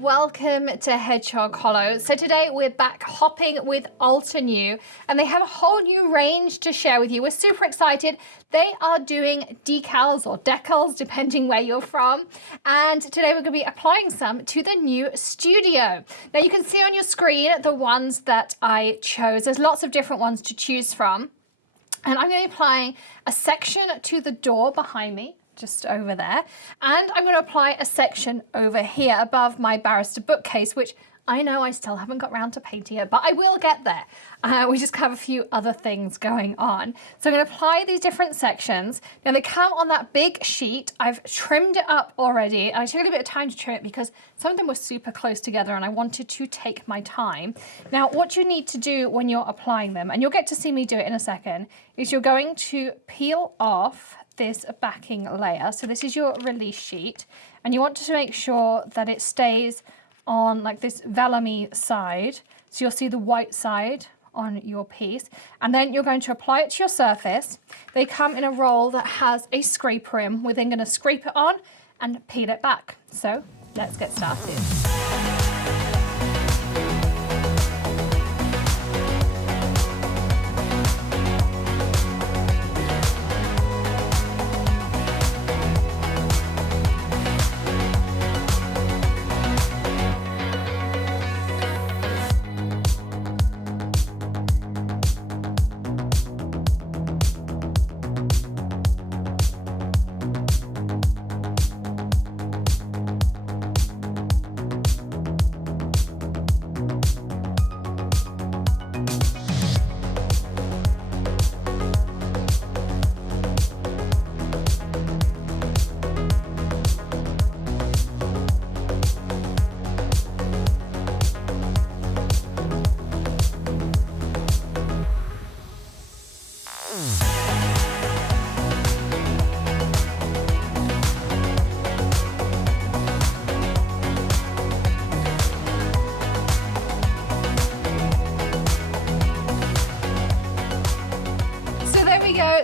welcome to Hedgehog Hollow. So today we're back hopping with Altenew, and they have a whole new range to share with you. We're super excited. They are doing decals or decals, depending where you're from. And today we're going to be applying some to the new studio. Now you can see on your screen the ones that I chose. There's lots of different ones to choose from. And I'm going to be applying a section to the door behind me, just over there. And I'm going to apply a section over here above my barrister bookcase, which I know I still haven't got around to painting it, but I will get there. We just have a few other things going on. So I'm going to apply these different sections. Now they come on that big sheet. I've trimmed it up already, and I took a little bit of time to trim it because some of them were super close together and I wanted to take my time. Now what you need to do when you're applying them, and you'll get to see me do it in a second, is you're going to peel off this backing layer. So this is your release sheet, and you want to make sure that it stays on like this vellum-y side. So you'll see the white side on your piece, and then you're going to apply it to your surface. They come in a roll that has a scrape rim. We're then going to scrape it on and peel it back. So let's get started.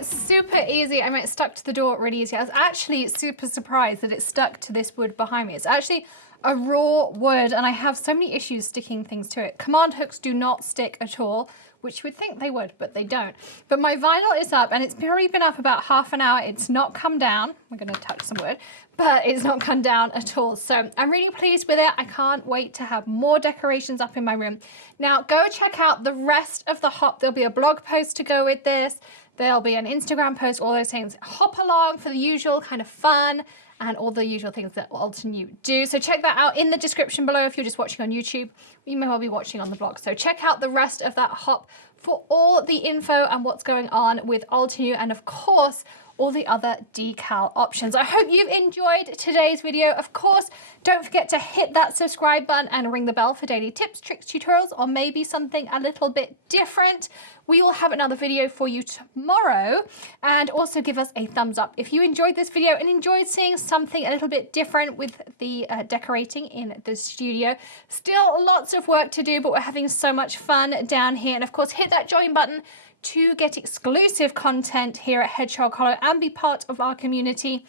Super easy. I mean, it stuck to the door really easy. I was actually super surprised that it stuck to this wood behind me. It's actually a raw wood, and I have so many issues sticking things to it. Command hooks do not stick at all, which you would think they would, but they don't. But my vinyl is up, and it's already been up about half an hour. It's not come down. We're going to touch some wood, but it's not come down at all. So I'm really pleased with it. I can't wait to have more decorations up in my room. Now go check out the rest of the hop. There'll be a blog post to go with this. There'll be an Instagram post, all those things. Hop along for the usual kind of fun and all the usual things that Altenew do. So check that out in the description below if you're just watching on YouTube. You may well be watching on the blog. So check out the rest of that hop for all the info and what's going on with Altenew, and of course, all the other decal options. I hope you've enjoyed today's video. Of course, don't forget to hit that subscribe button and ring the bell for daily tips, tricks, tutorials, or maybe something a little bit different. We will have another video for you tomorrow, and also give us a thumbs up if you enjoyed this video and enjoyed seeing something a little bit different with the decorating in the studio. Still lots of work to do, but we're having so much fun down here. And of course, hit that join button to get exclusive content here at Hedgehog Hollow and be part of our community.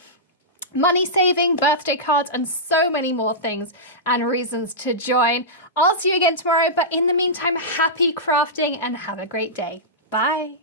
Money saving, birthday cards, and so many more things and reasons to join. I'll see you again tomorrow, but in the meantime, happy crafting and have a great day. Bye.